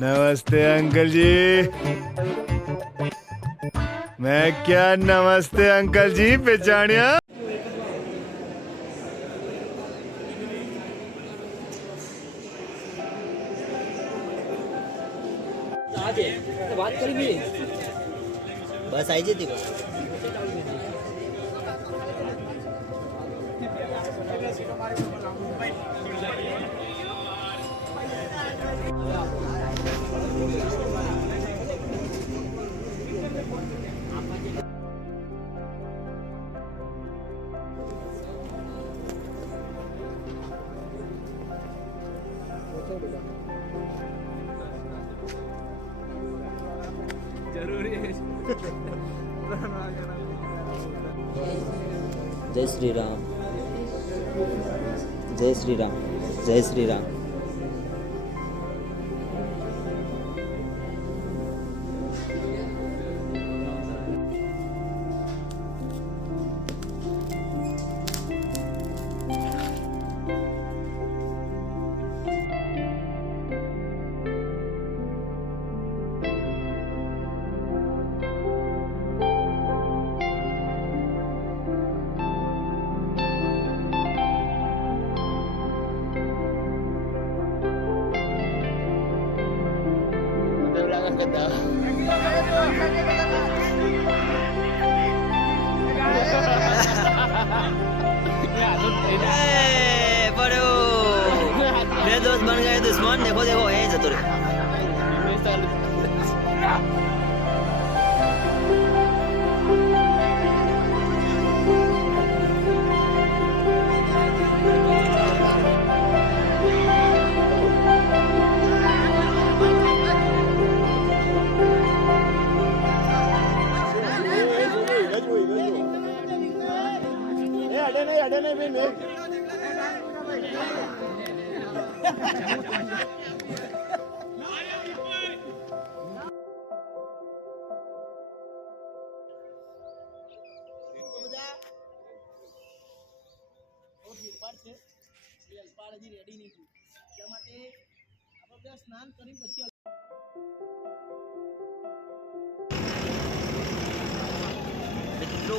नमस्ते अंकल जी। मैं क्या नमस्ते अंकल जी पहचानिया? तो बात करी भी बस आई जी थी બસ જય શ્રી રામ. જય શ્રી રામ. જય શ્રી રામ. ए, बड़ो मेरे दोस्त बन गए दुश्मन देखो देखो यही जतो रे રેડી નહીં જ દેખો માટે આપણે જ સ્નાન કરી પછી મિત્રો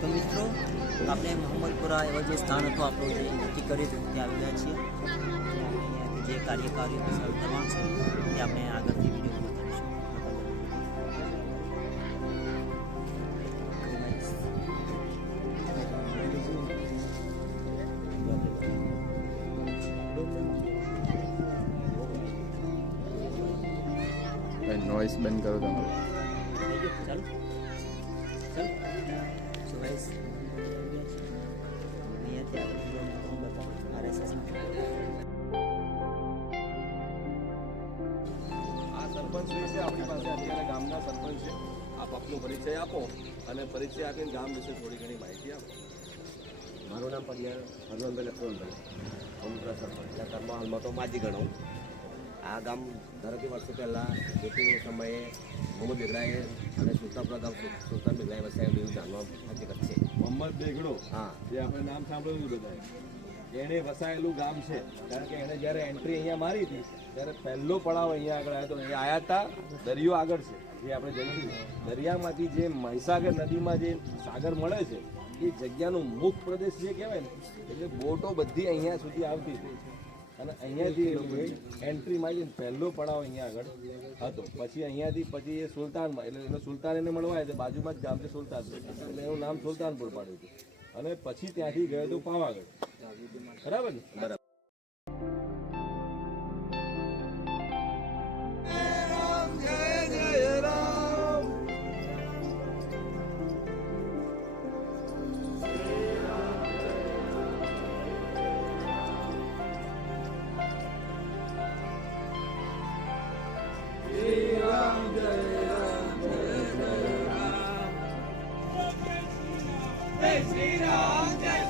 તો મિત્રો આપણે મોહમ્મદપુરા એવા જે સ્થાન હતું આપણું જે નક્કી કર્યું હતું ત્યાં આવી ગયા છીએ. જે કાર્યકારી શરૂ કરવા છે તે આપણે આગળથી વીડિયો નોઈસ બંધ કરો તમારું. ચાલો. સો ગાઈસ અહીંયાથી આગળ બતાવો આરએસએસમાં આ સરપંચ વિશે છે આપણી પાસે અત્યારે ગામના સરપંચ છે. આપ આપનો પરિચય આપો અને પરિચય આપીને ગામ વિશે થોડી ઘણી માહિતી આપો. મારું નામ પડિયાર હનુમાનભાઈ લક્ષ્મણભાઈ. અમુકરા સરપંચ. હાલમાં તો માજી ગણું. આ ગામ ધારોકે વર્ષો પહેલાં ખેતી સમયે મોહમ્મદ બેગડાએ અને સુલતાનપુરા ગામ સુલતાન બેગડાએ વસાવ્યું એવું જાણવા હકીકત છે મોહમ્મદ બેગડો? હા. જે આપણે નામ સાંભળ્યું બધાએ. એણે વસાયેલું ગામ છે. કારણ કે એણે જ્યારે એન્ટ્રી અહીંયા મારી હતી ત્યારે પહેલો પડાવ અહીંયા આગળ આવ્યો હતો અહીંયા આવ્યા હતા દરિયો આગળ છે. જે આપણે જઈશું દરિયામાંથી જે મહીસાગર નદીમાં જે સાગર મળે છે એ જગ્યાનું મુખ પ્રદેશ જે કહેવાય ને એટલે બોટો બધી અહીંયા સુધી આવતી હતી. અને અહીંયાથી એ લોકોએ એન્ટ્રી મારી પહેલો પડાવ અહીંયા આગળ હતો. પછી અહીંયાથી પછી એ સુલતાનમાં, એટલે એનો સુલતાન એને મળવા એટલે બાજુમાં જ ગામ છે સુલતાનપુર એટલે એનું નામ સુલતાનપુર પાડ્યું હતું. અને પછી ત્યાંથી ગયો તો પાવાગઢ. બરાબર ને? બરાબર. we Sri Ram Jai.